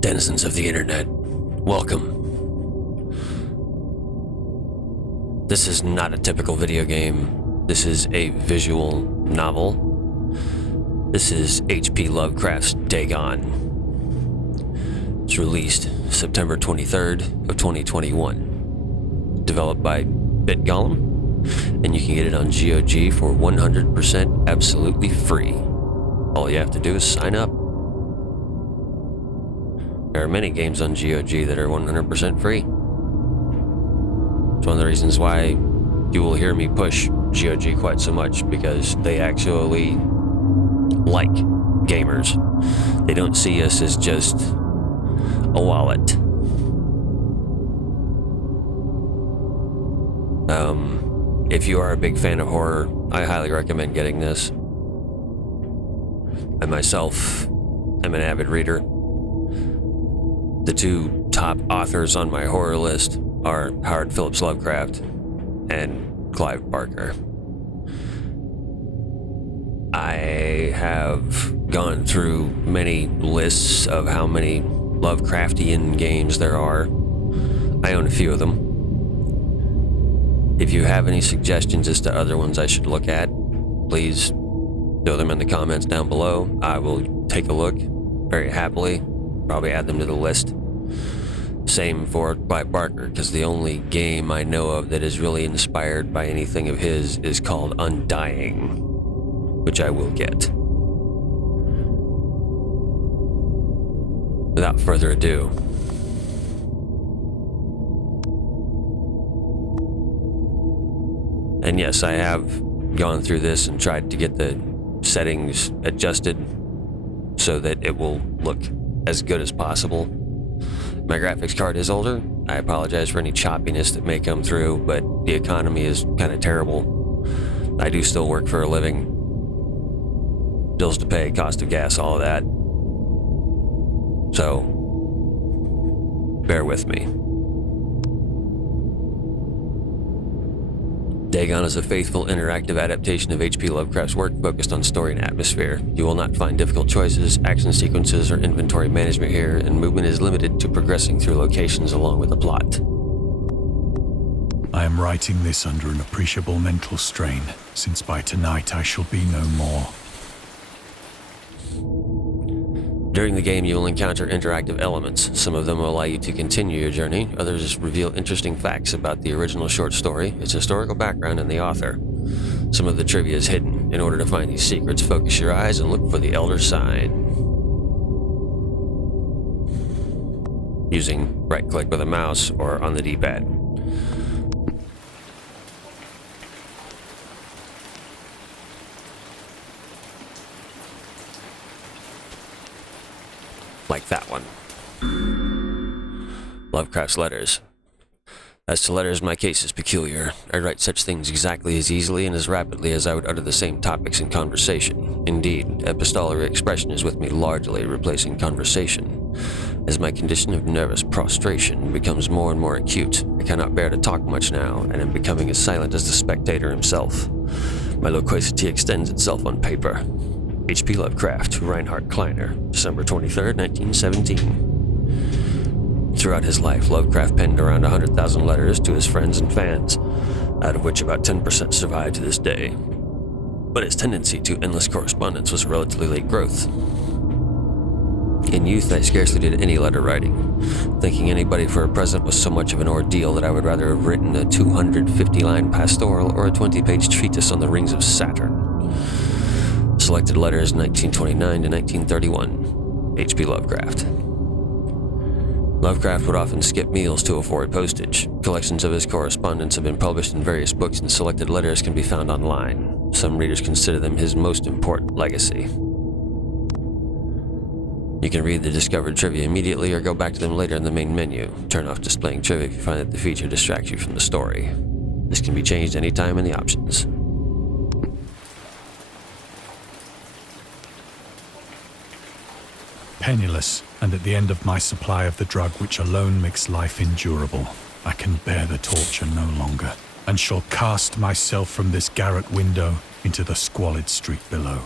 Denizens of the internet, welcome. This is not a typical video game. This is a visual novel. This is H.P. Lovecraft's Dagon. It's released September 23rd of 2021. Developed by Piltdown, and you can get it on GOG for 100% absolutely free. All you have to do is sign up. There are many games on GOG that are 100% free. It's one of the reasons why you will hear me push GOG quite so much, because they actually like gamers. They don't see us as just a wallet. If you are a big fan of horror, I highly recommend getting this. I myself am an avid reader. The two top authors on my horror list are Howard Phillips Lovecraft and Clive Barker. I have gone through many lists of how many Lovecraftian games there are. I own a few of them. If you have any suggestions as to other ones I should look at, please throw them in the comments down below. I will take a look very happily, probably add them to the list. Same for Clive Barker, because the only game I know of that is really inspired by anything of his is called Undying, which I will get. Without further ado, and yes, I have gone through this and tried to get the settings adjusted so that it will look as good as possible. My graphics card is older. I apologize for any choppiness that may come through, but the economy is kind of terrible. I do still work for a living. Bills to pay, cost of gas, all of that. So, bear with me. Dagon is a faithful, interactive adaptation of H.P. Lovecraft's work focused on story and atmosphere. You will not find difficult choices, action sequences, or inventory management here, and movement is limited to progressing through locations along with the plot. I am writing this under an appreciable mental strain, since by tonight I shall be no more. During the game, you will encounter interactive elements. Some of them will allow you to continue your journey. Others reveal interesting facts about the original short story, its historical background, and the author. Some of the trivia is hidden. In order to find these secrets, focus your eyes and look for the Elder sign. Using right-click with a mouse or on the D-pad. Like that one. Lovecraft's letters. As to letters, my case is peculiar. I write such things exactly as easily and as rapidly as I would utter the same topics in conversation. Indeed, epistolary expression is with me largely replacing conversation. As my condition of nervous prostration becomes more and more acute, I cannot bear to talk much now, and am becoming as silent as the spectator himself. My loquacity extends itself on paper. H.P. Lovecraft, Reinhard Kleiner, December 23rd, 1917. Throughout his life, Lovecraft penned around 100,000 letters to his friends and fans, out of which about 10% survive to this day. But his tendency to endless correspondence was a relatively late growth. In youth, I scarcely did any letter writing, thinking anybody for a present was so much of an ordeal that I would rather have written a 250-line pastoral or a 20-page treatise on the rings of Saturn. Selected letters 1929 to 1931. H.P. Lovecraft. Lovecraft would often skip meals to avoid postage. Collections of his correspondence have been published in various books, and selected letters can be found online. Some readers consider them his most important legacy. You can read the discovered trivia immediately or go back to them later in the main menu. Turn off displaying trivia if you find that the feature distracts you from the story. This can be changed anytime in the options. Penniless, and at the end of my supply of the drug which alone makes life endurable, I can bear the torture no longer, and shall cast myself from this garret window into the squalid street below.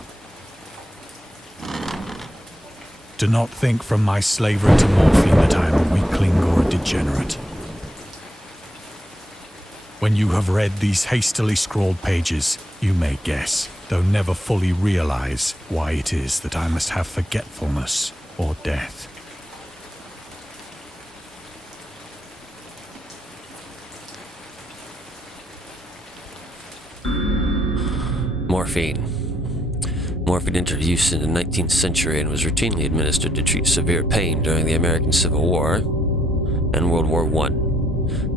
Do not think from my slavery to morphine that I am a weakling or a degenerate. When you have read these hastily scrawled pages, you may guess, though never fully realize, why it is that I must have forgetfulness or death. Morphine. Morphine entered use in the 19th century and was routinely administered to treat severe pain during the American Civil War and World War I.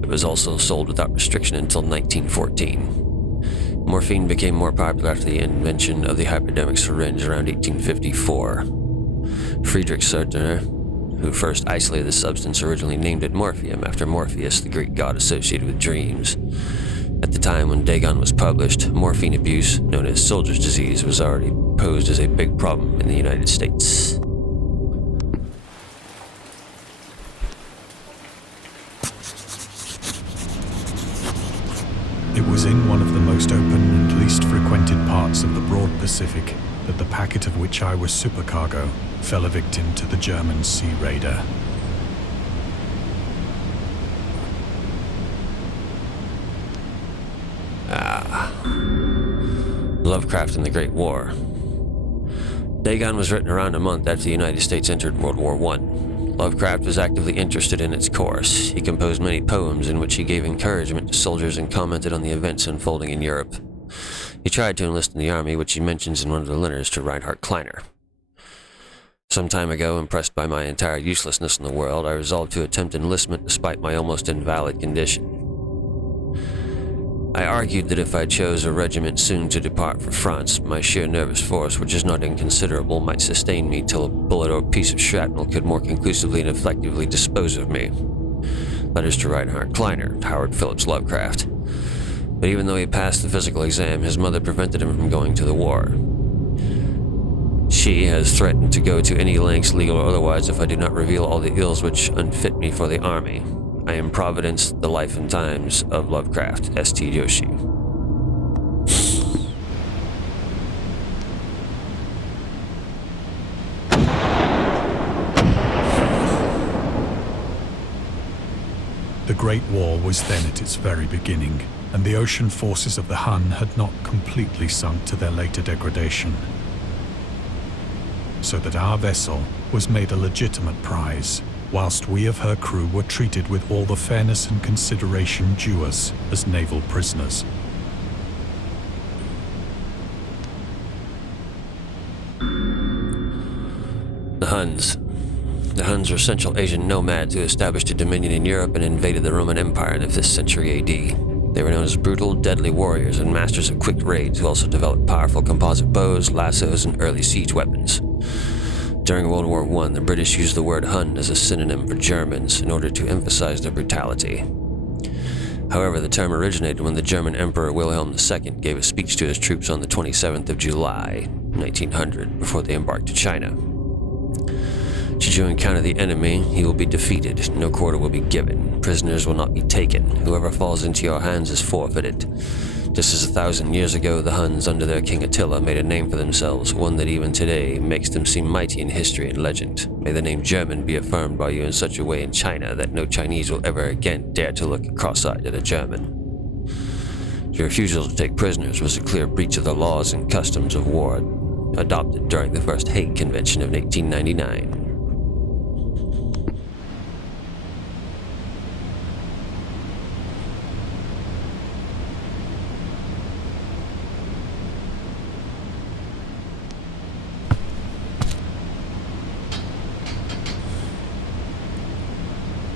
It was also sold without restriction until 1914. Morphine became more popular after the invention of the hypodermic syringe around 1854. Friedrich Sertner, who first isolated the substance, originally named it morphium after Morpheus, the Greek god associated with dreams. At the time when Dagon was published, morphine abuse, known as soldier's disease, was already posed as a big problem in the United States. It was in one of the most open and least frequented parts of the broad Pacific that the packet of which I was supercargo fell a victim to the German sea raider. Lovecraft and the Great War. Dagon was written around a month after the United States entered World War I. Lovecraft was actively interested in its course. He composed many poems in which he gave encouragement to soldiers and commented on the events unfolding in Europe. He tried to enlist in the army, which he mentions in one of the letters to Reinhard Kleiner. Some time ago, impressed by my entire uselessness in the world, I resolved to attempt enlistment despite my almost invalid condition. I argued that if I chose a regiment soon to depart for France, my sheer nervous force, which is not inconsiderable, might sustain me till a bullet or a piece of shrapnel could more conclusively and effectively dispose of me. Letters to Reinhard Kleiner, Howard Phillips Lovecraft. But even though he passed the physical exam, his mother prevented him from going to the war. She has threatened to go to any lengths, legal or otherwise, if I do not reveal all the ills which unfit me for the army. I am Providence, the life and times of Lovecraft, S.T. Yoshi. The Great War was then at its very beginning, and the ocean forces of the Hun had not completely sunk to their later degradation. So that our vessel was made a legitimate prize, whilst we of her crew were treated with all the fairness and consideration due us as naval prisoners. The Huns. The Huns were Central Asian nomads who established a dominion in Europe and invaded the Roman Empire in the 5th century AD. They were known as brutal, deadly warriors and masters of quick raids who also developed powerful composite bows, lassos, and early siege weapons. During World War I, the British used the word Hun as a synonym for Germans in order to emphasize their brutality. However, the term originated when the German Emperor Wilhelm II gave a speech to his troops on the 27th of July, 1900, before they embarked to China. Should you encounter the enemy, he will be defeated, no quarter will be given, prisoners will not be taken, whoever falls into your hands is forfeited. Just as 1,000 years ago, the Huns, under their king Attila, made a name for themselves, one that even today makes them seem mighty in history and legend. May the name German be affirmed by you in such a way in China that no Chinese will ever again dare to look cross-eyed at a German. Your refusal to take prisoners was a clear breach of the laws and customs of war adopted during the First Hague Convention of 1899.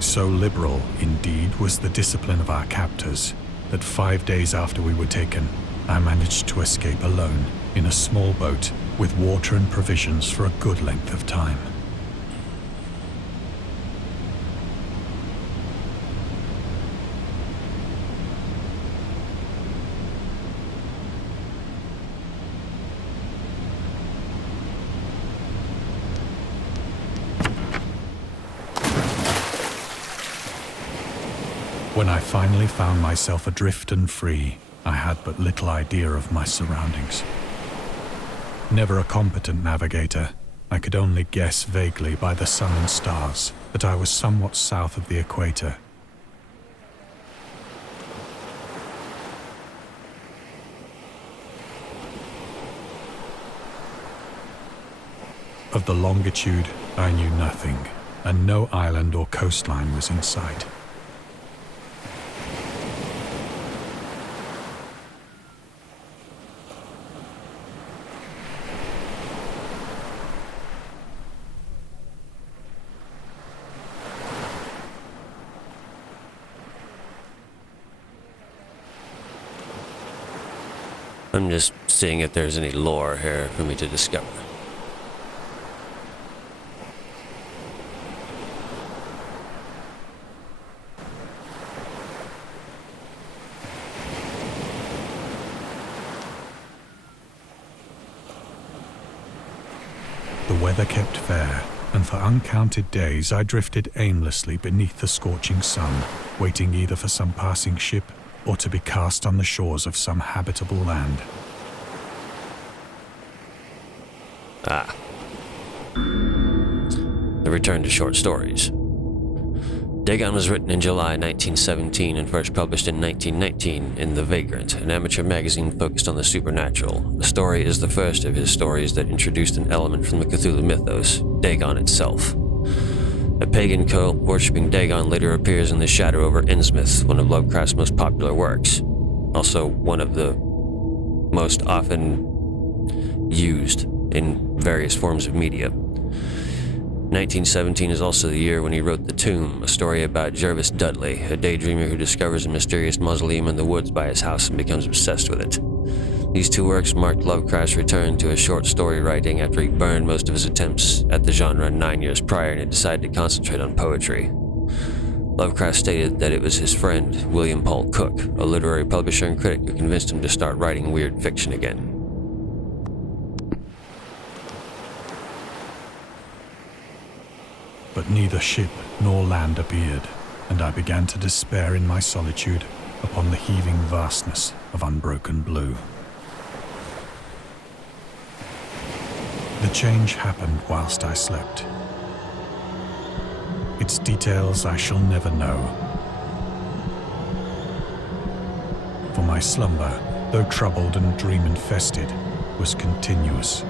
So liberal, indeed, was the discipline of our captors, that 5 days after we were taken, I managed to escape alone in a small boat with water and provisions for a good length of time. When I finally found myself adrift and free, I had but little idea of my surroundings. Never a competent navigator, I could only guess vaguely by the sun and stars that I was somewhat south of the equator. Of the longitude, I knew nothing, and no island or coastline was in sight. I'm just seeing if there's any lore here for me to discover. The weather kept fair, and for uncounted days I drifted aimlessly beneath the scorching sun, waiting either for some passing ship or to be cast on the shores of some habitable land. Ah. The return to short stories. Dagon was written in July 1917 and first published in 1919 in The Vagrant, an amateur magazine focused on the supernatural. The story is the first of his stories that introduced an element from the Cthulhu mythos, Dagon itself. A pagan cult worshipping Dagon later appears in The Shadow over Innsmouth, one of Lovecraft's most popular works. Also one of the most often used in various forms of media. 1917 is also the year when he wrote The Tomb, a story about Jervis Dudley, a daydreamer who discovers a mysterious mausoleum in the woods by his house and becomes obsessed with it. These two works marked Lovecraft's return to his short story writing after he burned most of his attempts at the genre 9 years prior and had decided to concentrate on poetry. Lovecraft stated that it was his friend, William Paul Cook, a literary publisher and critic, who convinced him to start writing weird fiction again. But neither ship nor land appeared, and I began to despair in my solitude upon the heaving vastness of unbroken blue. The change happened whilst I slept. Its details I shall never know. For my slumber, though troubled and dream-infested, was continuous.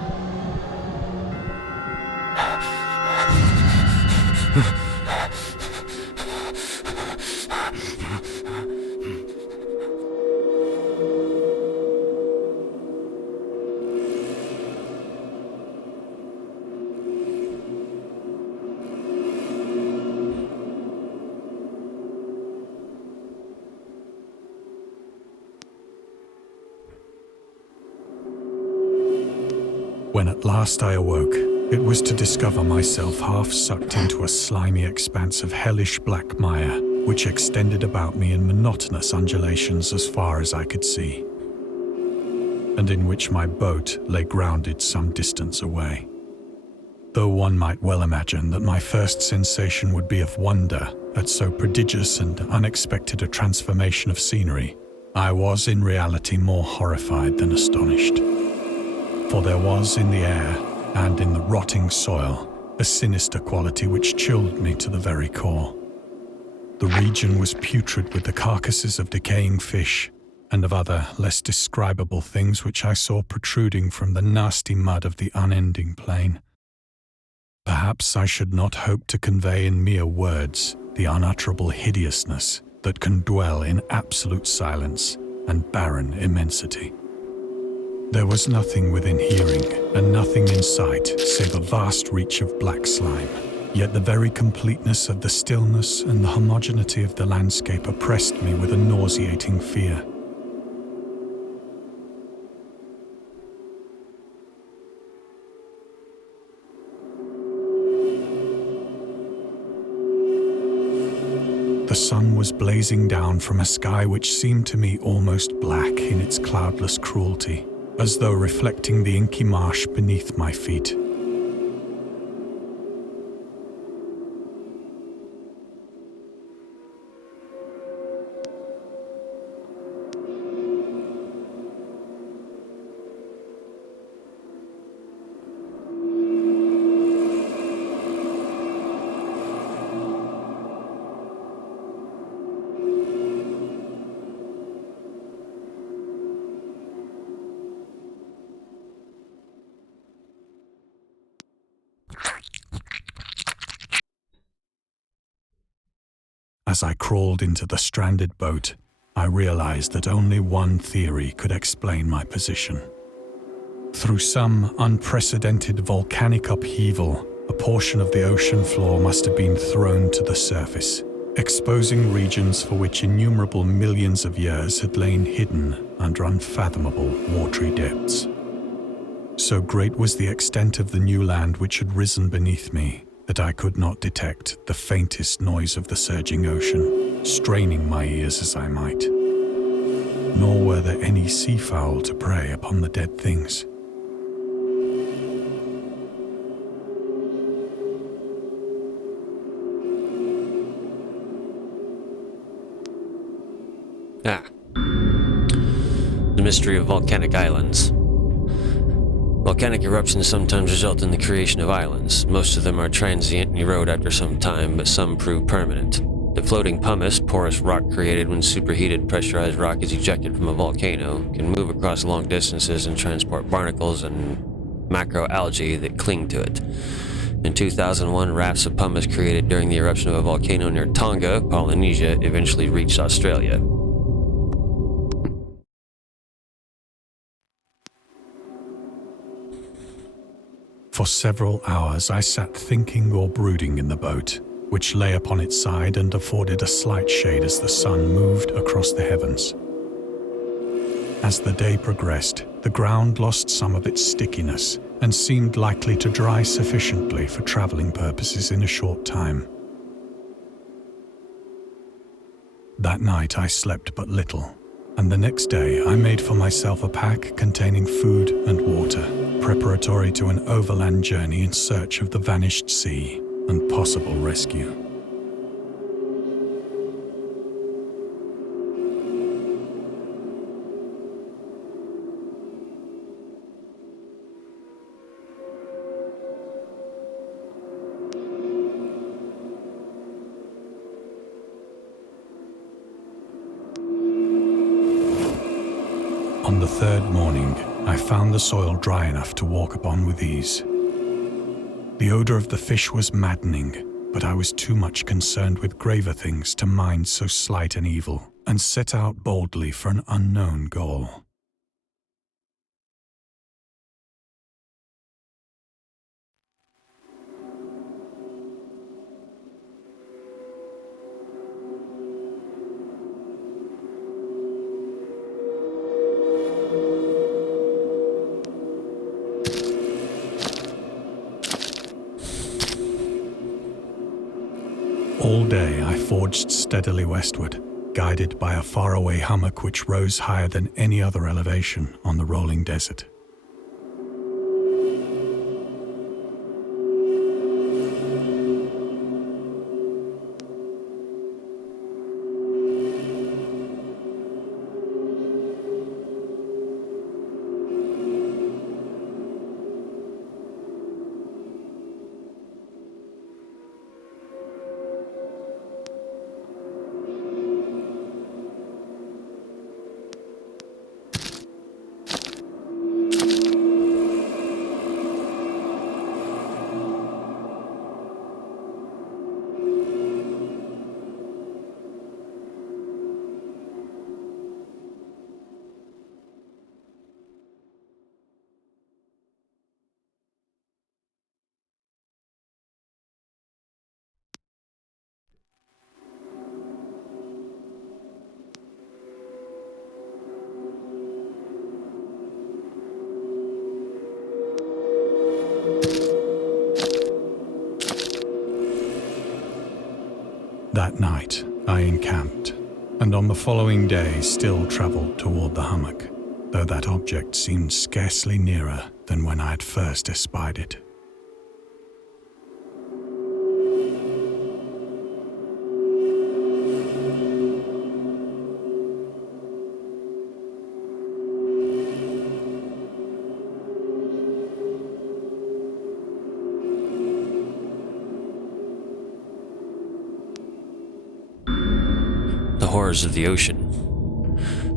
When at last I awoke, it was to discover myself half sucked into a slimy expanse of hellish black mire, which extended about me in monotonous undulations as far as I could see, and in which my boat lay grounded some distance away. Though one might well imagine that my first sensation would be of wonder at so prodigious and unexpected a transformation of scenery, I was in reality more horrified than astonished. For there was in the air and in the rotting soil a sinister quality which chilled me to the very core. The region was putrid with the carcasses of decaying fish and of other less describable things which I saw protruding from the nasty mud of the unending plain. Perhaps I should not hope to convey in mere words the unutterable hideousness that can dwell in absolute silence and barren immensity. There was nothing within hearing, and nothing in sight, save a vast reach of black slime. Yet the very completeness of the stillness and the homogeneity of the landscape oppressed me with a nauseating fear. The sun was blazing down from a sky which seemed to me almost black in its cloudless cruelty, as though reflecting the inky marsh beneath my feet. As I crawled into the stranded boat, I realized that only one theory could explain my position. Through some unprecedented volcanic upheaval, a portion of the ocean floor must have been thrown to the surface, exposing regions for which innumerable millions of years had lain hidden under unfathomable watery depths. So great was the extent of the new land which had risen beneath me that I could not detect the faintest noise of the surging ocean, straining my ears as I might. Nor were there any seafowl to prey upon the dead things. The mystery of volcanic islands. Volcanic eruptions sometimes result in the creation of islands. Most of them are transient and erode after some time, but some prove permanent. The floating pumice, porous rock created when superheated pressurized rock is ejected from a volcano, can move across long distances and transport barnacles and macroalgae that cling to it. In 2001, rafts of pumice created during the eruption of a volcano near Tonga, Polynesia, eventually reached Australia. For several hours I sat thinking or brooding in the boat, which lay upon its side and afforded a slight shade as the sun moved across the heavens. As the day progressed, the ground lost some of its stickiness and seemed likely to dry sufficiently for traveling purposes in a short time. That night I slept but little, and the next day I made for myself a pack containing food and water, preparatory to an overland journey in search of the vanished sea and possible rescue. On the third morning, I found the soil dry enough to walk upon with ease. The odor of the fish was maddening, but I was too much concerned with graver things to mind so slight an evil, and set out boldly for an unknown goal. All day I forged steadily westward, guided by a faraway hummock which rose higher than any other elevation on the rolling desert. That night, I encamped, and on the following day still travelled toward the hummock, though that object seemed scarcely nearer than when I had first espied it. Horrors of the ocean.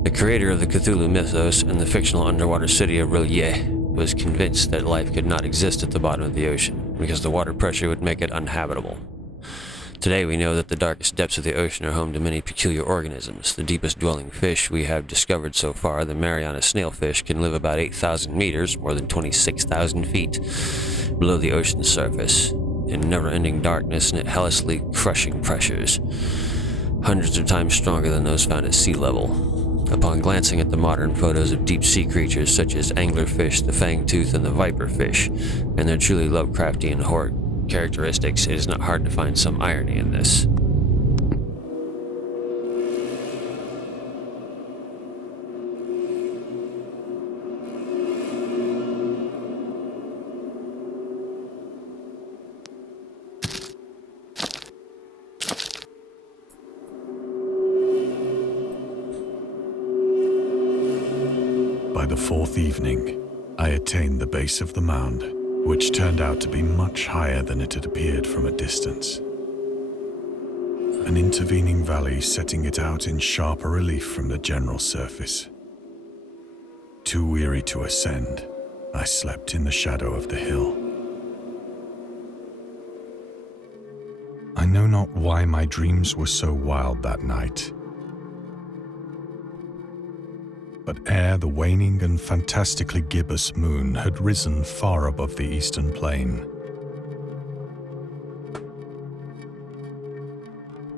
The creator of the Cthulhu mythos and the fictional underwater city of R'lyeh was convinced that life could not exist at the bottom of the ocean because the water pressure would make it uninhabitable. Today we know that the darkest depths of the ocean are home to many peculiar organisms. The deepest dwelling fish we have discovered so far, the Mariana snailfish, can live about 8,000 meters, more than 26,000 feet, below the ocean's surface, in never-ending darkness and at hellishly crushing pressures, hundreds of times stronger than those found at sea level. Upon glancing at the modern photos of deep-sea creatures such as anglerfish, the fangtooth, and the viperfish, and their truly Lovecraftian horror characteristics, it is not hard to find some irony in this. By the fourth evening, I attained the base of the mound, which turned out to be much higher than it had appeared from a distance. An intervening valley setting it out in sharper relief from the general surface. Too weary to ascend, I slept in the shadow of the hill. I know not why my dreams were so wild that night. But ere the waning and fantastically gibbous moon had risen far above the eastern plain,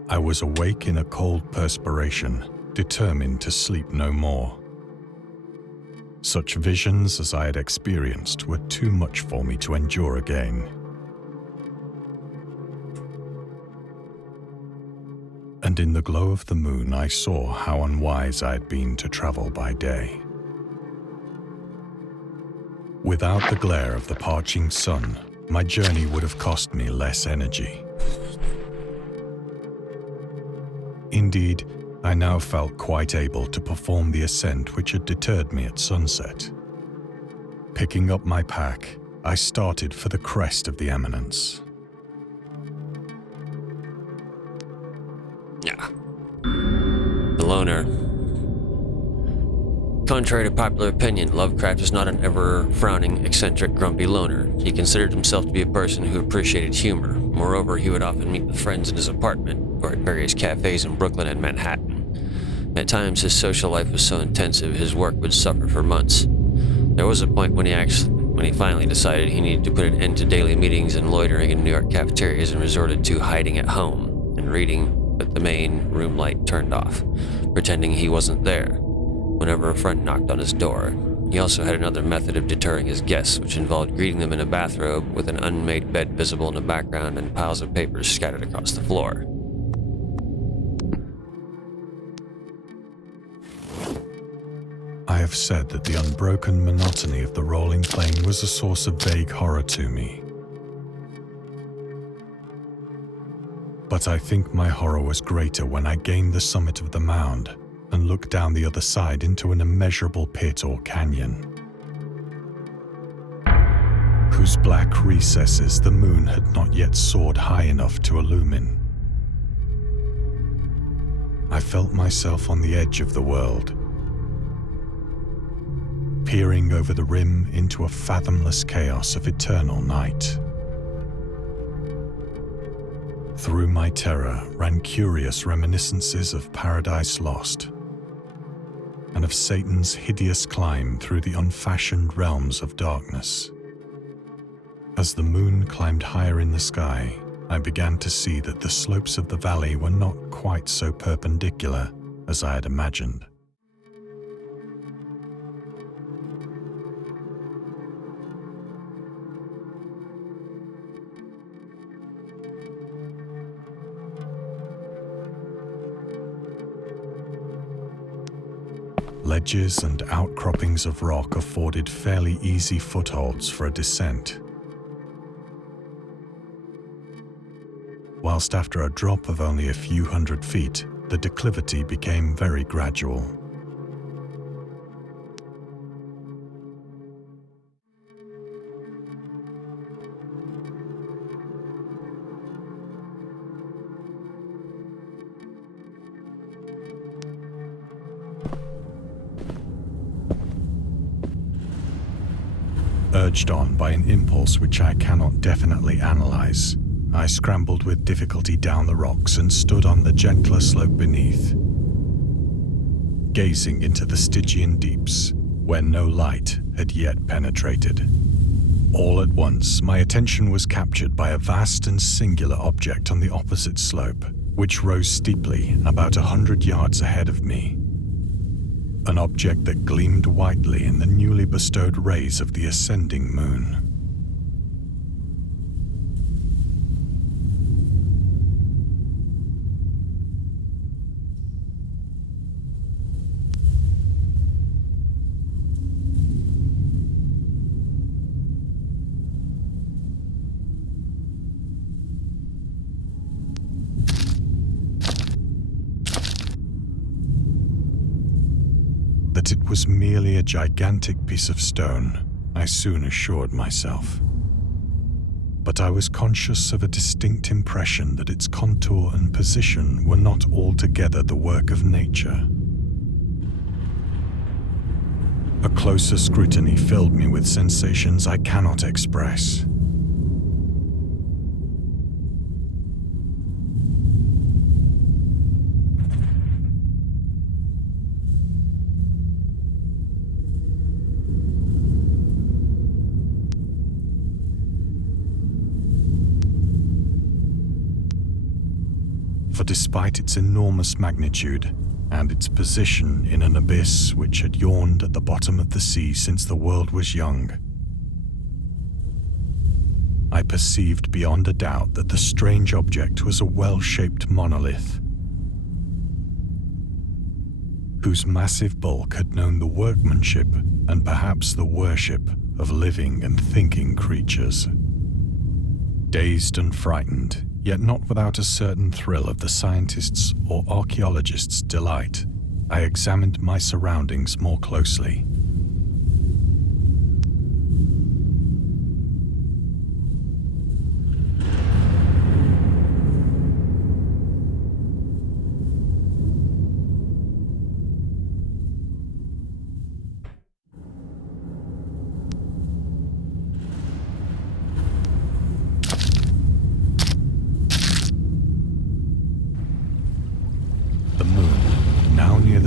I was awake in a cold perspiration, determined to sleep no more. Such visions as I had experienced were too much for me to endure again. And in the glow of the moon I saw how unwise I had been to travel by day. Without the glare of the parching sun, my journey would have cost me less energy. Indeed, I now felt quite able to perform the ascent which had deterred me at sunset. Picking up my pack, I started for the crest of the eminence. The loner. Contrary to popular opinion, Lovecraft is not an ever-frowning, eccentric, grumpy loner. He considered himself to be a person who appreciated humor. Moreover, he would often meet with friends in his apartment, or at various cafes in Brooklyn and Manhattan. At times, his social life was so intensive, his work would suffer for months. There was a point when he finally decided he needed to put an end to daily meetings and loitering in New York cafeterias and resorted to hiding at home and reading with the main room light turned off, pretending he wasn't there whenever a friend knocked on his door. He also had another method of deterring his guests, which involved greeting them in a bathrobe with an unmade bed visible in the background and piles of papers scattered across the floor. I have said that the unbroken monotony of the rolling plain was a source of vague horror to me. But I think my horror was greater when I gained the summit of the mound and looked down the other side into an immeasurable pit or canyon, whose black recesses the moon had not yet soared high enough to illumine. I felt myself on the edge of the world, peering over the rim into a fathomless chaos of eternal night. Through my terror ran curious reminiscences of Paradise Lost, and of Satan's hideous climb through the unfashioned realms of darkness. As the moon climbed higher in the sky, I began to see that the slopes of the valley were not quite so perpendicular as I had imagined. Ledges and outcroppings of rock afforded fairly easy footholds for a descent, whilst after a drop of only a few hundred feet, the declivity became very gradual. Urged on by an impulse which I cannot definitely analyze, I scrambled with difficulty down the rocks and stood on the gentler slope beneath, gazing into the Stygian deeps where no light had yet penetrated. All at once, my attention was captured by a vast and singular object on the opposite slope, which rose steeply about 100 yards ahead of me. An object that gleamed whitely in the newly bestowed rays of the ascending moon. That it was merely a gigantic piece of stone, I soon assured myself. But I was conscious of a distinct impression that its contour and position were not altogether the work of nature. A closer scrutiny filled me with sensations I cannot express. For despite its enormous magnitude and its position in an abyss which had yawned at the bottom of the sea since the world was young, I perceived beyond a doubt that the strange object was a well-shaped monolith, whose massive bulk had known the workmanship and perhaps the worship of living and thinking creatures. Dazed and frightened, yet not without a certain thrill of the scientist's or archaeologist's delight, I examined my surroundings more closely.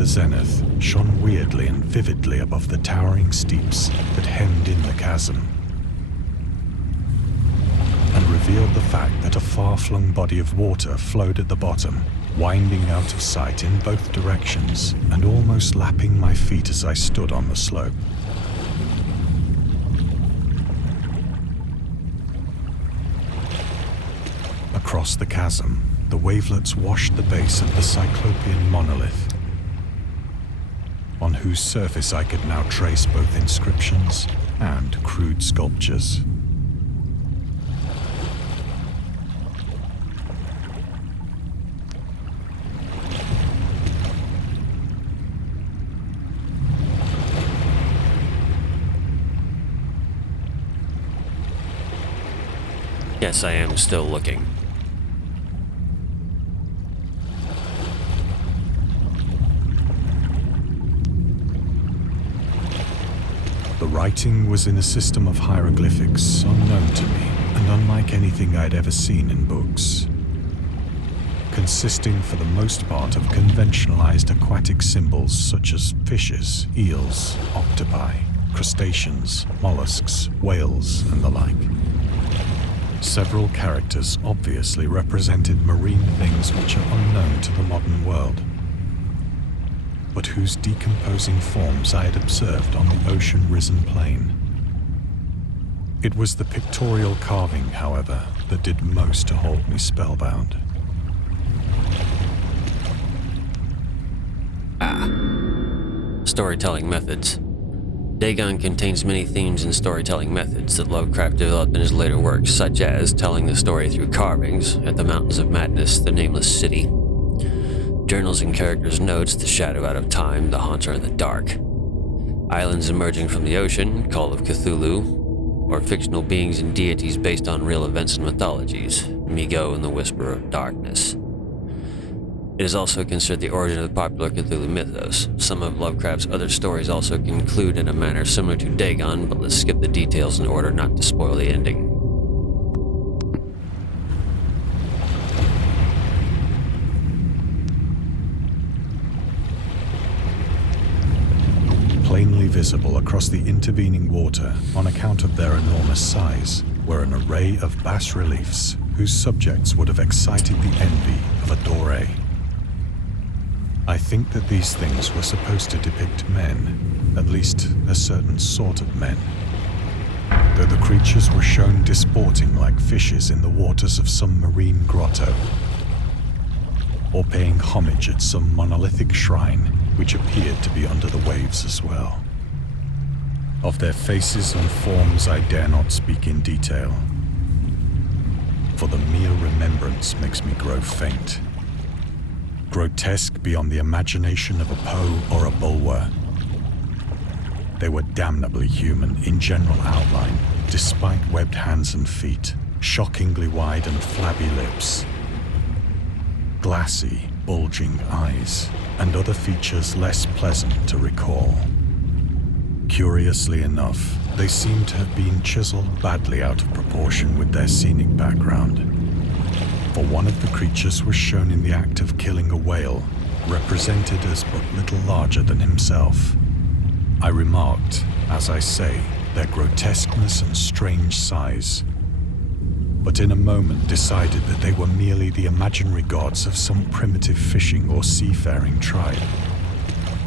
Zenith shone weirdly and vividly above the towering steeps that hemmed in the chasm, and revealed the fact that a far-flung body of water flowed at the bottom, winding out of sight in both directions and almost lapping my feet as I stood on the slope. Across the chasm, the wavelets washed the base of the Cyclopean monolith, on whose surface I could now trace both inscriptions and crude sculptures. Yes, I am still looking. The writing was in a system of hieroglyphics unknown to me and unlike anything I'd ever seen in books, consisting for the most part of conventionalized aquatic symbols such as fishes, eels, octopi, crustaceans, mollusks, whales, and the like. Several characters obviously represented marine things which are unknown to the modern world, but whose decomposing forms I had observed on the ocean-risen plain. It was the pictorial carving, however, that did most to hold me spellbound. Storytelling methods. Dagon contains many themes and storytelling methods that Lovecraft developed in his later works, such as telling the story through carvings, At the Mountains of Madness, The Nameless City, Journals and Characters' Notes, The Shadow Out of Time, The Haunter in the Dark, Islands Emerging from the Ocean, Call of Cthulhu, or fictional beings and deities based on real events and mythologies, Migo and the Whisperer of Darkness. It is also considered the origin of the popular Cthulhu mythos. Some of Lovecraft's other stories also conclude in a manner similar to Dagon, but let's skip the details in order not to spoil the ending. visible across the intervening water on account of their enormous size were an array of bas-reliefs whose subjects would have excited the envy of a Doré. I think that these things were supposed to depict men, at least a certain sort of men, though the creatures were shown disporting like fishes in the waters of some marine grotto, or paying homage at some monolithic shrine which appeared to be under the waves as well. Of their faces and forms I dare not speak in detail, for the mere remembrance makes me grow faint. Grotesque beyond the imagination of a Poe or a Bulwer. They were damnably human in general outline, despite webbed hands and feet, shockingly wide and flabby lips, glassy, bulging eyes, and other features less pleasant to recall. Curiously enough, they seem to have been chiseled badly out of proportion with their scenic background. For one of the creatures was shown in the act of killing a whale, represented as but little larger than himself. I remarked, as I say, their grotesqueness and strange size, but in a moment decided that they were merely the imaginary gods of some primitive fishing or seafaring tribe.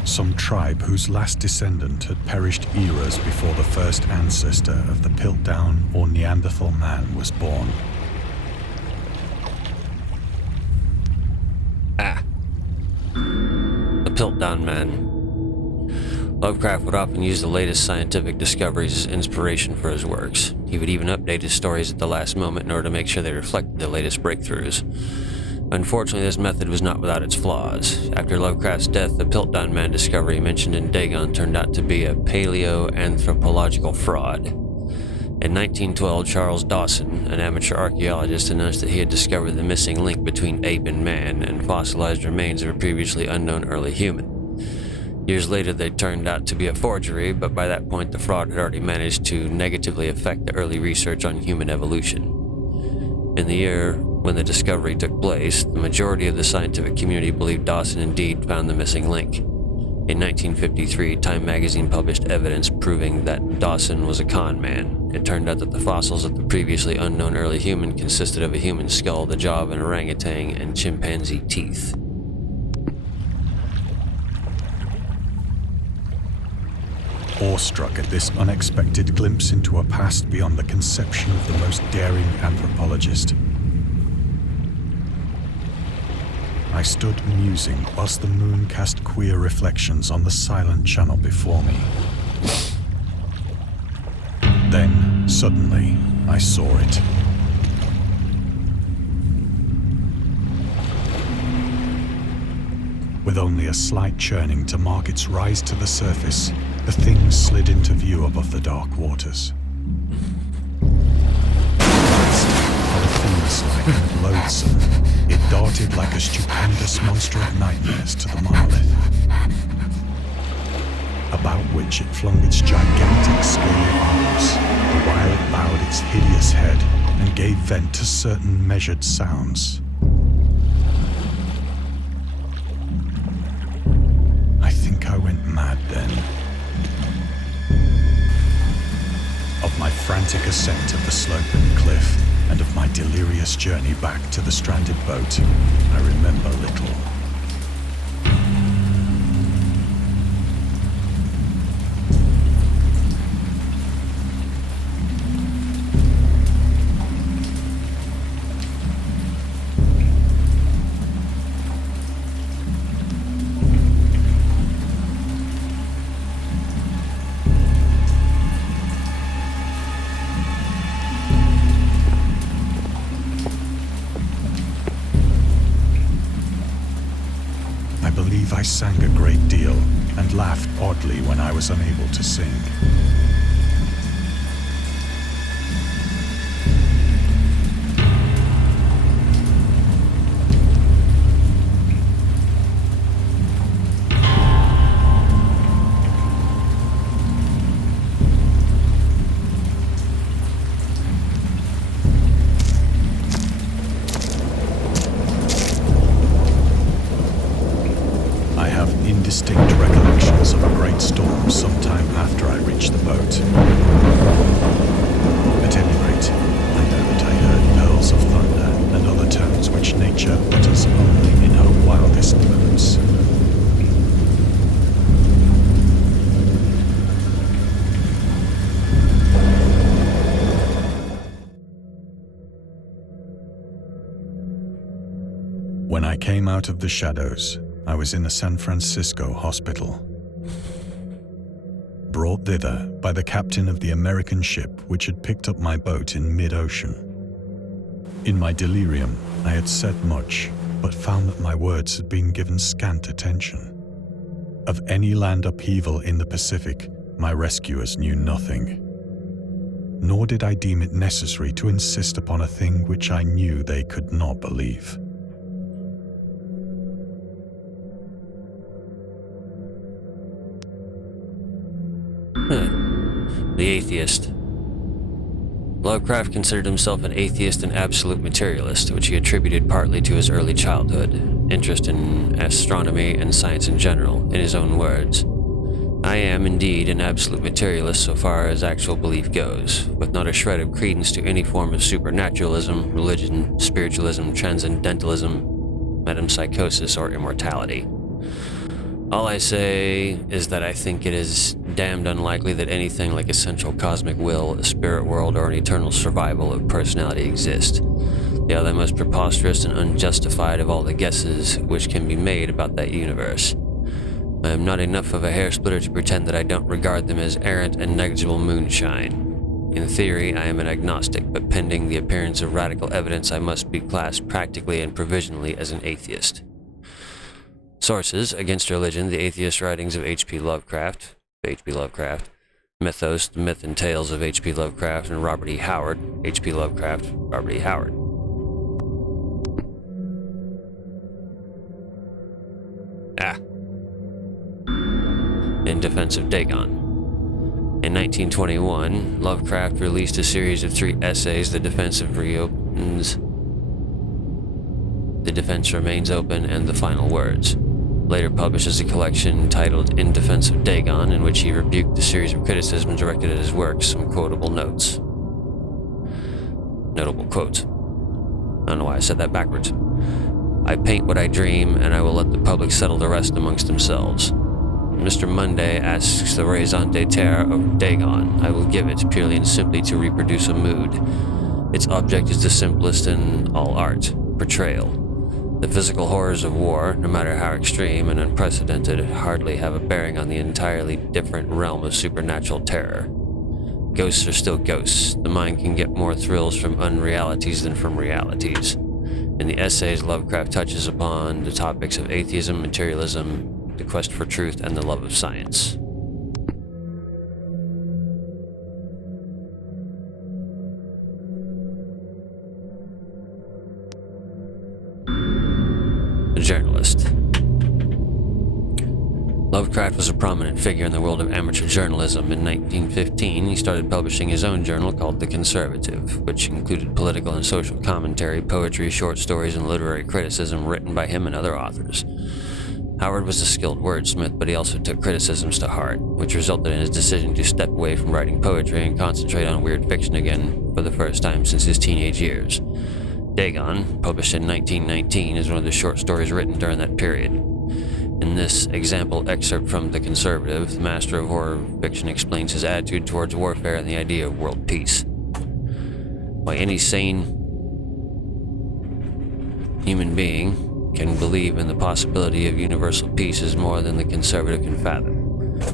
Some tribe whose last descendant had perished eras before the first ancestor of the Piltdown or Neanderthal man was born. The Piltdown Man. Lovecraft would often use the latest scientific discoveries as inspiration for his works. He would even update his stories at the last moment in order to make sure they reflected the latest breakthroughs. Unfortunately, this method was not without its flaws. After Lovecraft's death, the Piltdown Man Discovery mentioned in Dagon turned out to be a paleoanthropological fraud. In 1912, Charles Dawson, an amateur archaeologist, announced that he had discovered the missing link between ape and man and fossilized remains of a previously unknown early human. Years later, they turned out to be a forgery, but by that point the fraud had already managed to negatively affect the early research on human evolution. In the year when the discovery took place, the majority of the scientific community believed Dawson indeed found the missing link. In 1953, Time magazine published evidence proving that Dawson was a con man. It turned out that the fossils of the previously unknown early human consisted of a human skull, the jaw of an orangutan, and chimpanzee teeth. Awestruck at this unexpected glimpse into a past beyond the conception of the most daring anthropologist, I stood musing whilst the moon cast queer reflections on the silent channel before me. Then, suddenly, I saw it. With only a slight churning to mark its rise to the surface, the thing slid into view above the dark waters. Polyphemus-like and loathsome, it darted like a stupendous monster of nightmares to the monolith, about which it flung its gigantic scaly arms, the while it bowed its hideous head and gave vent to certain measured sounds. I think I went mad then. Of my frantic ascent of the sloping cliff, and of my delirious journey back to the stranded boat, I remember little. I sang a great deal and laughed oddly when I was unable to sing. have indistinct recollections of a great storm sometime after I reached the boat. At any rate, I know that I heard pearls of thunder and other tones which nature utters only in her wildest moods. When I came out of the shadows, I was in a San Francisco hospital, brought thither by the captain of the American ship which had picked up my boat in mid-ocean. In my delirium, I had said much, but found that my words had been given scant attention. Of any land upheaval in the Pacific, my rescuers knew nothing. Nor did I deem it necessary to insist upon a thing which I knew they could not believe. The atheist. Lovecraft considered himself an atheist and absolute materialist, which he attributed partly to his early childhood, interest in astronomy and science in general. In his own words, "I am indeed an absolute materialist so far as actual belief goes, with not a shred of credence to any form of supernaturalism, religion, spiritualism, transcendentalism, metempsychosis, or immortality. All I say is that I think it is damned unlikely that anything like a central cosmic will, a spirit world, or an eternal survival of personality exist. They are the most preposterous and unjustified of all the guesses which can be made about that universe. I am not enough of a hair-splitter to pretend that I don't regard them as errant and negligible moonshine. In theory, I am an agnostic, but pending the appearance of radical evidence, I must be classed practically and provisionally as an atheist." Sources: Against Religion, The Atheist Writings of H.P. Lovecraft, Mythos, The Myth and Tales of H.P. Lovecraft, and Robert E. Howard, H.P. Lovecraft, Robert E. Howard. In Defense of Dagon. In 1921, Lovecraft released a series of 3 essays, The Defense Remains Open, and The Final Words. Later publishes a collection titled In Defense of Dagon, in which he rebuked the series of criticism directed at his works. Some quotable notes. Notable quotes. I don't know why I said that backwards. "I paint what I dream, and I will let the public settle the rest amongst themselves. Mr. Monday asks the raison d'etre of Dagon. I will give it, purely and simply to reproduce a mood. Its object is the simplest in all art, portrayal. The physical horrors of war, no matter how extreme and unprecedented, hardly have a bearing on the entirely different realm of supernatural terror. Ghosts are still ghosts. The mind can get more thrills from unrealities than from realities." In the essays, Lovecraft touches upon the topics of atheism, materialism, the quest for truth, and the love of science. A journalist. Lovecraft was a prominent figure in the world of amateur journalism. In 1915, he started publishing his own journal called The Conservative, which included political and social commentary, poetry, short stories, and literary criticism written by him and other authors. Howard was a skilled wordsmith, but he also took criticisms to heart, which resulted in his decision to step away from writing poetry and concentrate on weird fiction again for the first time since his teenage years. Dagon, published in 1919, is one of the short stories written during that period. In this example excerpt from The Conservative, the master of horror fiction explains his attitude towards warfare and the idea of world peace. "Why, any sane human being can believe in the possibility of universal peace is more than the conservative can fathom.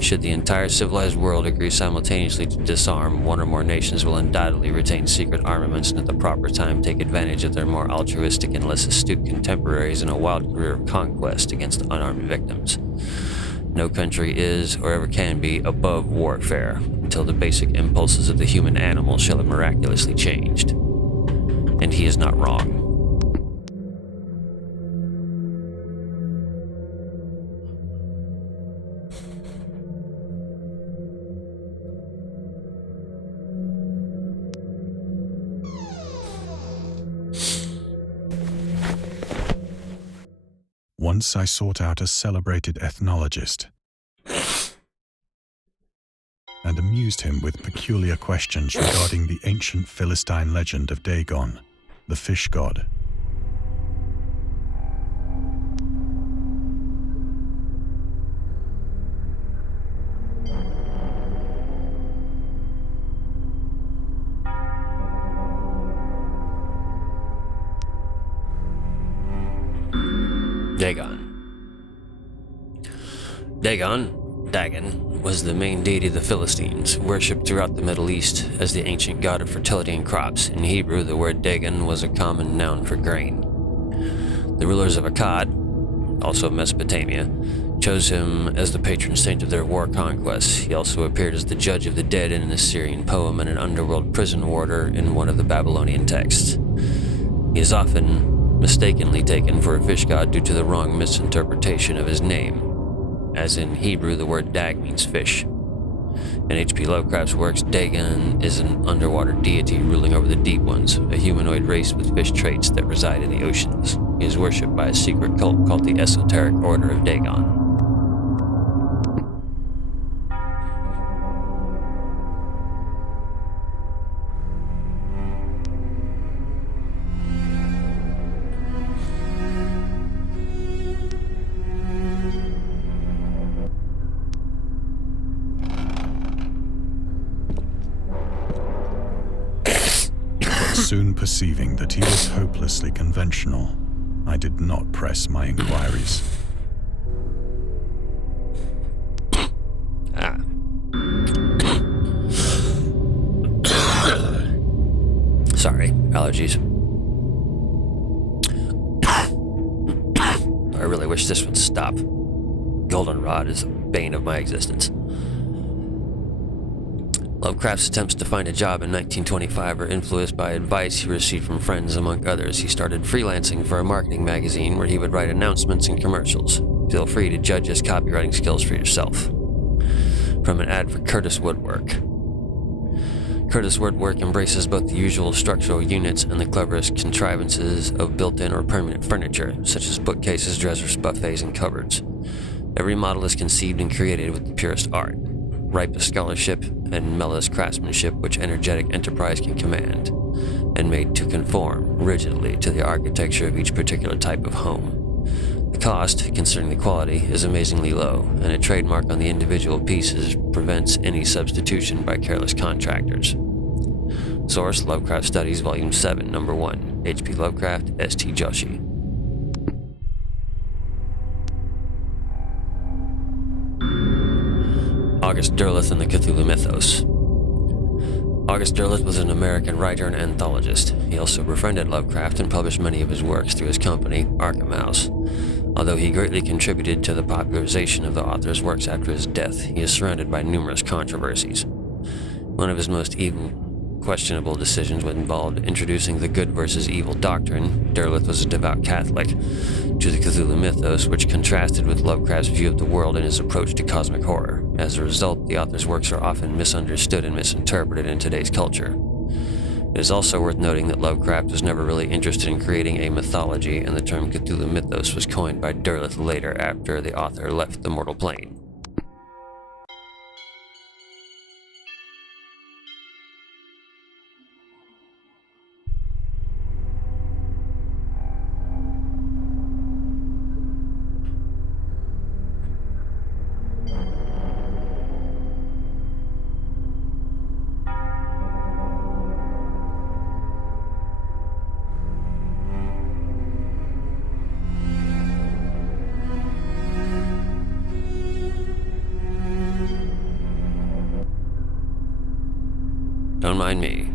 Should the entire civilized world agree simultaneously to disarm, one or more nations will undoubtedly retain secret armaments and at the proper time take advantage of their more altruistic and less astute contemporaries in a wild career of conquest against unarmed victims. No country is, or ever can be, above warfare until the basic impulses of the human animal shall have miraculously changed." And he is not wrong. Once I sought out a celebrated ethnologist and amused him with peculiar questions regarding the ancient Philistine legend of Dagon, the fish god. Dagon, was the main deity of the Philistines, worshipped throughout the Middle East as the ancient god of fertility and crops. In Hebrew, the word Dagon was a common noun for grain. The rulers of Akkad, also Mesopotamia, chose him as the patron saint of their war conquests. He also appeared as the judge of the dead in an Assyrian poem and an underworld prison warder in one of the Babylonian texts. He is often mistakenly taken for a fish god due to the wrong misinterpretation of his name. As in Hebrew, the word dag means fish. In H.P. Lovecraft's works, Dagon is an underwater deity ruling over the deep ones, a humanoid race with fish traits that reside in the oceans. He is worshipped by a secret cult called the Esoteric Order of Dagon. Soon perceiving that he was hopelessly conventional, I did not press my inquiries. Sorry, allergies. I really wish this would stop. Goldenrod is the bane of my existence. Lovecraft's attempts to find a job in 1925 were influenced by advice he received from friends, among others. He started freelancing for a marketing magazine where he would write announcements and commercials. Feel free to judge his copywriting skills for yourself. From an ad for Curtis Woodwork. Curtis Woodwork embraces both the usual structural units and the cleverest contrivances of built-in or permanent furniture, such as bookcases, dressers, buffets, and cupboards. Every model is conceived and created with the purest art, ripest scholarship, and mellowest craftsmanship which energetic enterprise can command, and made to conform rigidly to the architecture of each particular type of home. The cost, considering the quality, is amazingly low, and a trademark on the individual pieces prevents any substitution by careless contractors. Source: Lovecraft Studies, Volume 7, Number 1, H.P. Lovecraft, S.T. Joshi. August Derleth and the Cthulhu Mythos. August Derleth was an American writer and anthologist. He also befriended Lovecraft and published many of his works through his company, Arkham House. Although he greatly contributed to the popularization of the author's works after his death, he is surrounded by numerous controversies. One of his most questionable decisions was involved introducing the good versus evil doctrine. Derleth was a devout Catholic, to the Cthulhu Mythos, which contrasted with Lovecraft's view of the world and his approach to cosmic horror. As a result, the author's works are often misunderstood and misinterpreted in today's culture. It is also worth noting that Lovecraft was never really interested in creating a mythology, and the term Cthulhu Mythos was coined by Derleth later after the author left the mortal plane. Don't mind me,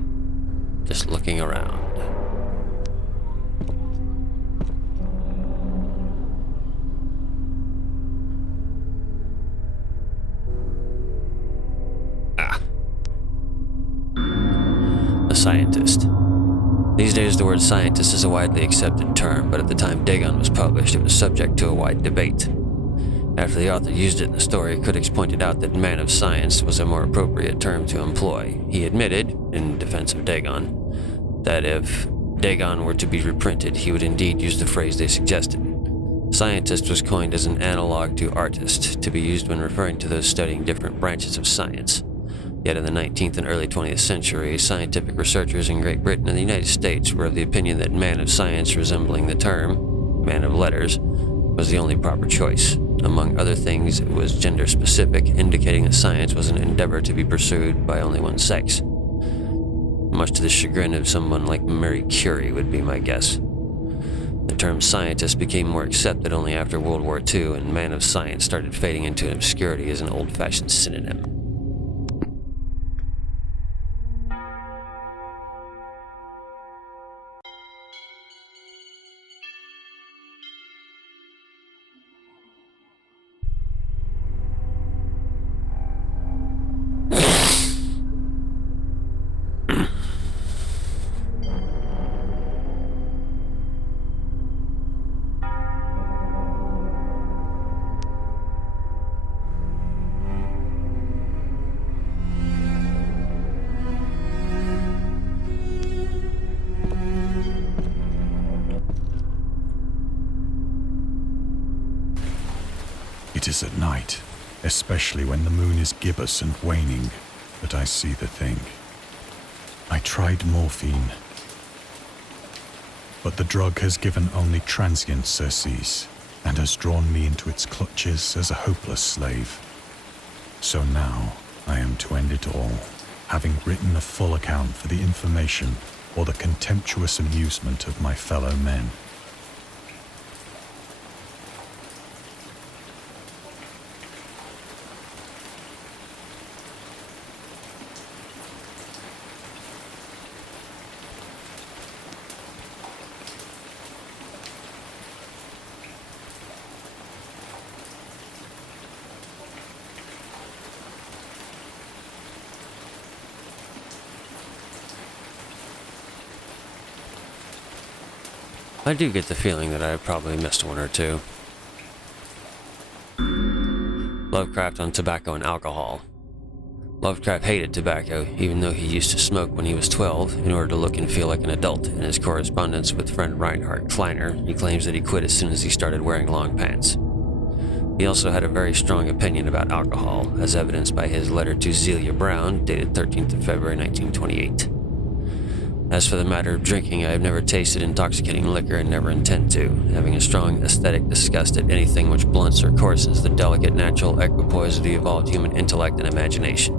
just looking around. A scientist. These days the word scientist is a widely accepted term, but at the time Dagon was published, it was subject to a wide debate. After the author used it in the story, critics pointed out that man of science was a more appropriate term to employ. He admitted, in defense of Dagon, that if Dagon were to be reprinted, he would indeed use the phrase they suggested. Scientist was coined as an analog to artist, to be used when referring to those studying different branches of science. Yet in the 19th and early 20th century, scientific researchers in Great Britain and the United States were of the opinion that man of science, resembling the term man of letters, was the only proper choice. Among other things, it was gender specific, indicating that science was an endeavor to be pursued by only one sex. Much to the chagrin of someone like Marie Curie, would be my guess. The term scientist became more accepted only after World War II, and man of science started fading into obscurity as an old-fashioned synonym. It is at night, especially when the moon is gibbous and waning, that I see the thing. I tried morphine, but the drug has given only transient surcease and has drawn me into its clutches as a hopeless slave. So now I am to end it all, having written a full account for the information or the contemptuous amusement of my fellow men. I do get the feeling that I've probably missed one or two. Lovecraft on tobacco and alcohol. Lovecraft hated tobacco, even though he used to smoke when he was 12 in order to look and feel like an adult. In his correspondence with friend Reinhard Kleiner, he claims that he quit as soon as he started wearing long pants. He also had a very strong opinion about alcohol, as evidenced by his letter to Zelia Brown, dated 13th of February 1928. As for the matter of drinking, I have never tasted intoxicating liquor and never intend to, having a strong aesthetic disgust at anything which blunts or coarsens the delicate natural equipoise of the evolved human intellect and imagination.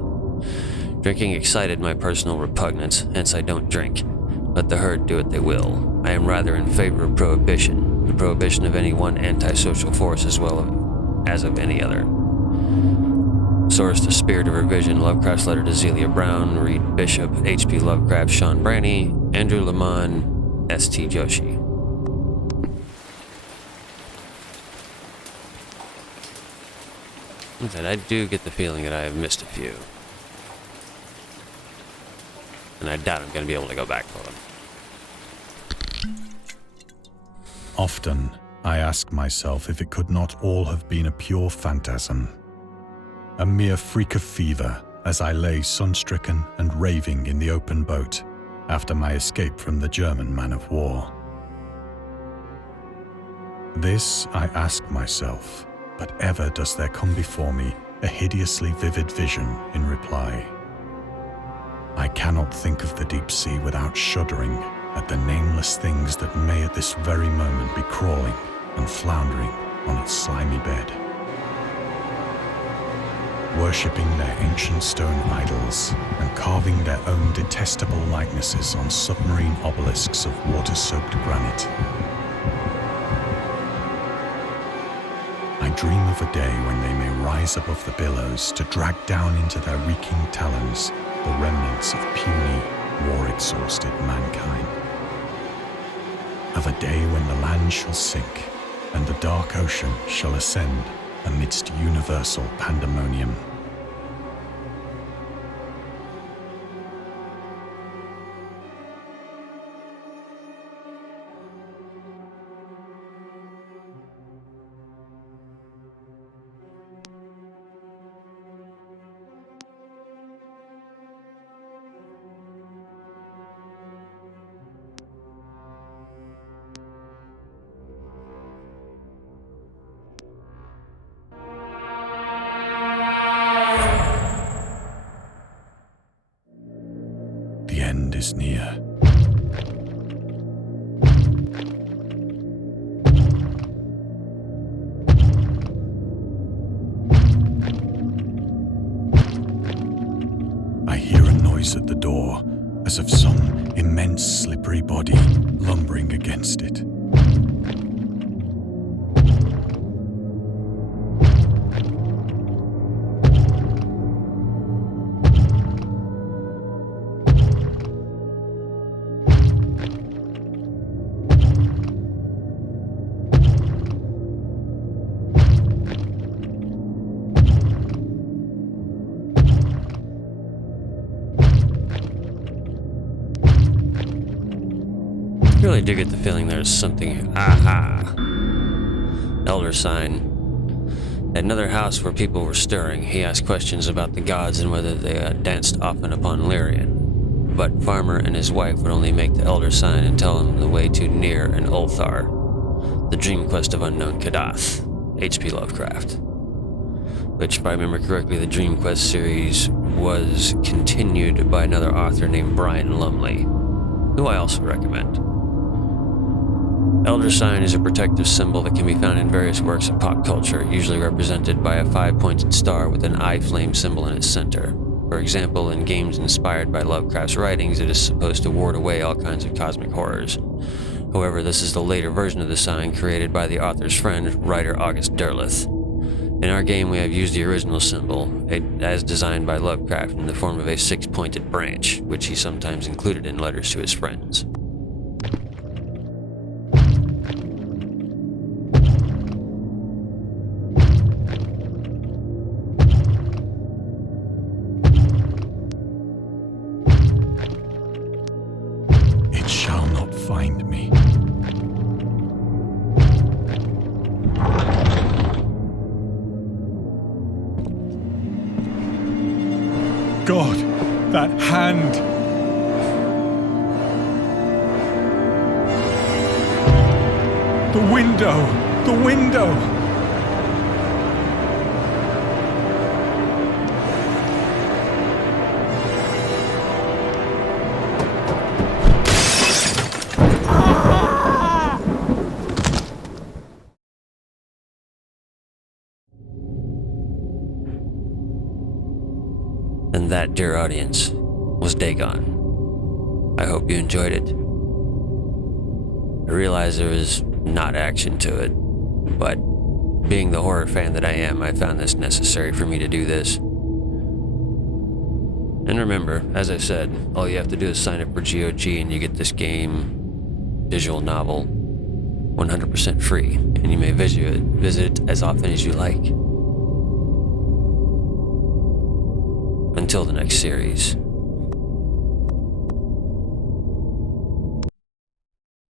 Drinking excited my personal repugnance, hence I don't drink. Let the herd do what they will. I am rather in favor of prohibition, the prohibition of any one antisocial force as well as of any other. Source: The Spirit of Revision, Lovecraft's letter to Zelia Brown, Reed Bishop, H.P. Lovecraft, Sean Branney, Andrew Lemon, S.T. Joshi. And I do get the feeling that I have missed a few. And I doubt I'm going to be able to go back for them. Often, I ask myself if it could not all have been a pure phantasm. A mere freak of fever as I lay sun-stricken and raving in the open boat after my escape from the German man-of-war. This I ask myself, but ever does there come before me a hideously vivid vision in reply. I cannot think of the deep sea without shuddering at the nameless things that may at this very moment be crawling and floundering on its slimy bed, worshipping their ancient stone idols and carving their own detestable likenesses on submarine obelisks of water-soaked granite. I dream of a day when they may rise above the billows to drag down into their reeking talons the remnants of puny, war-exhausted mankind. Of a day when the land shall sink and the dark ocean shall ascend amidst universal pandemonium. is near. I hear a noise at the door, as of some immense slippery body lumbering against it. I really do get the feeling there's something. Aha! Elder sign. At another house where people were stirring, he asked questions about the gods and whether they danced often upon Lyrian. But Farmer and his wife would only make the elder sign and tell him the way to Nir and Ulthar, the dream quest of unknown Kadath, H.P. Lovecraft. Which, if I remember correctly, the Dream Quest series was continued by another author named Brian Lumley, who I also recommend. Elder sign is a protective symbol that can be found in various works of pop culture, usually represented by a 5-pointed star with an eye flame symbol in its center. For example, in games inspired by Lovecraft's writings, it is supposed to ward away all kinds of cosmic horrors. However, this is the later version of the sign created by the author's friend, writer August Derleth. In our game, we have used the original symbol, as designed by Lovecraft, in the form of a 6-pointed branch, which he sometimes included in letters to his friends. It shall not find me. God, that hand! The window! The window! And that, dear audience, was Dagon. I hope you enjoyed it. I realize there was not action to it, but being the horror fan that I am, I found this necessary for me to do this. And remember, as I said, all you have to do is sign up for GOG and you get this game, visual novel, 100% free, and you may visit it as often as you like. Until the next series.